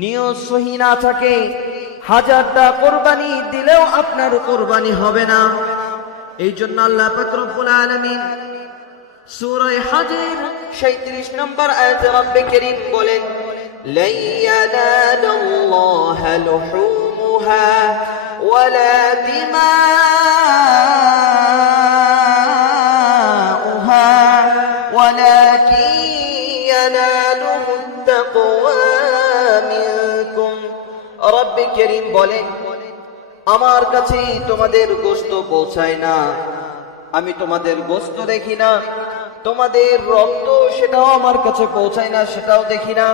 নিয়ত সহি না থাকে, হাজারটা কোরবানি দিলেও আপনার কোরবানি হবে না। এই জন্য আল্লাহ পাক রব্বুল আলামিন সূরা হজের 37 নম্বর আয়াতে রব্বে কারীম বলেন, লা ইয়ানালুল্লাহা লুহুমুহা ওয়ালা দিমাউহা ওয়ালাকিন ইয়ানালুহুত তাকওয়া মিনকুম। রব্বে কারীম বলেন, আমার কাছে তোমাদের গোশত পৌঁছায় না, আমি তোমাদের গোশত দেখি না, তোমাদের রক্ত সেটাও আমার কাছে পৌঁছায় না, সেটাও দেখি না।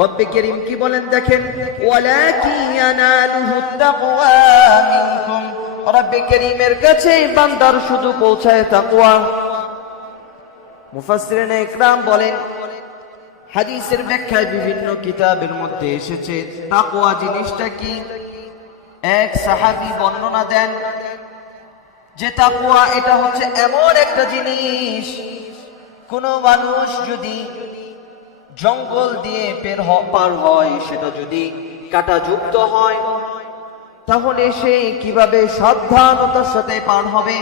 রব্বে কারীম কি বলেন দেখেন, ওয়ালাকিন ইয়ানালুহুত তাকওয়া মিনকুম। রব্বে কারীমের কাছে বান্দার শুধু পৌঁছায় তাকওয়া। মুফাসসিরিনে ইকরাম বলেন, হাদিসের ব্যাখ্যায় বিভিন্ন কিতাবের মধ্যে এসেছে তাকওয়া জিনিসটা কি। এক সাহাবী বর্ণনা দেন যে তাকওয়া এটা হচ্ছে এমন একটা জিনিস, কোন মানুষ যদি জঙ্গল দিয়ে পার হয়, সেটা যদি কাঁটাযুক্ত হয়, তাহলে সে কিভাবে সাবধানতার সাথে পার হবে।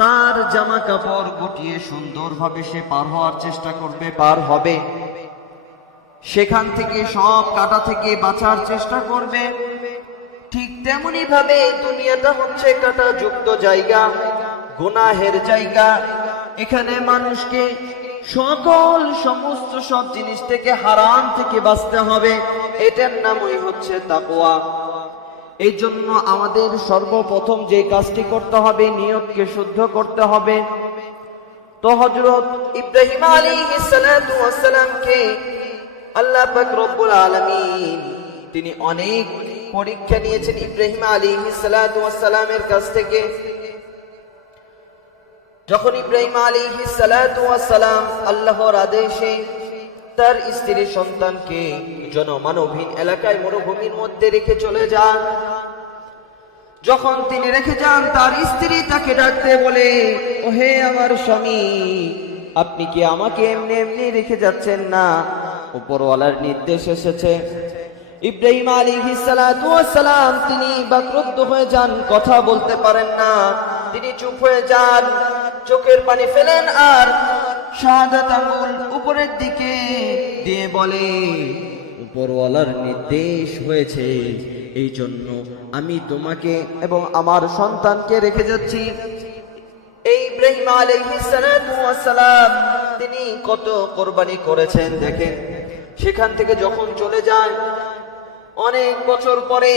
তার জামা কাপড় গুটিয়ে সুন্দরভাবে সে পার হওয়ার চেষ্টা করবে, পার হবে। সেখান থেকে সব কাঁটা থেকে বাঁচার চেষ্টা করবে। ঠিক তেমনি ভাবে দুনিয়াটা হচ্ছে কাঁটাযুক্ত জায়গা, গুনাহের জায়গা। এখানে মানুষকে সমস্ত সব জিনিস থেকে, হারাম থেকে বাঁচতে হবে। এটার নামই হচ্ছে তাকওয়া। এই জন্য আমাদের সর্বপ্রথম যে কাজটি করতে হবে, নিয়তকে শুদ্ধ করতে হবে। তো হযরত ইব্রাহিম আলাইহিস সালাতু ওয়াস সালামকে আল্লাহ পাক রব্বুল আলামিন তিনি অনেক পরীক্ষা নিয়েছেন ইব্রাহিম আলাইহিস সালাতু ওয়াস সালামের কাছ থেকে। যখন ইব্রাহিম আলাইহিস সালাতু ওয়াস সালাম আল্লাহর আদেশে তার স্ত্রী সন্তানকে জনমানবহীন এলাকায় মরুভূমির মধ্যে রেখে চলে যান, যখন তিনি রেখে যান, তার স্ত্রী তাকে ডাকতে বলে, ওহে আমার স্বামী, আপনি কি আমাকে এমনি এমনি রেখে যাচ্ছেন না? উপরওয়ালার নির্দেশ এসেছে। ইব্রাহিম আলাইহিস সালাতু ওয়াস সালাম তিনি বাকরুদ্ধ হয়ে যান, কথা বলতে পারেন না। তিনি চুপ হয়ে যান, চোখের পানি ফেলেন আর শাহাদাত আঙ্গুল উপরের দিকে দিয়ে বলে, উপরওয়ালার নির্দেশ হয়েছে, এই জন্য আমি তোমাকে এবং আমার সন্তানকে রেখে যাচ্ছি। এই ইব্রাহিম আলাইহিস সালাতু ওয়াস সালাম তিনি কত কোরবানি করেছেন দেখেন। সেখান থেকে যখন চলে যায়, অনেক বছর পরে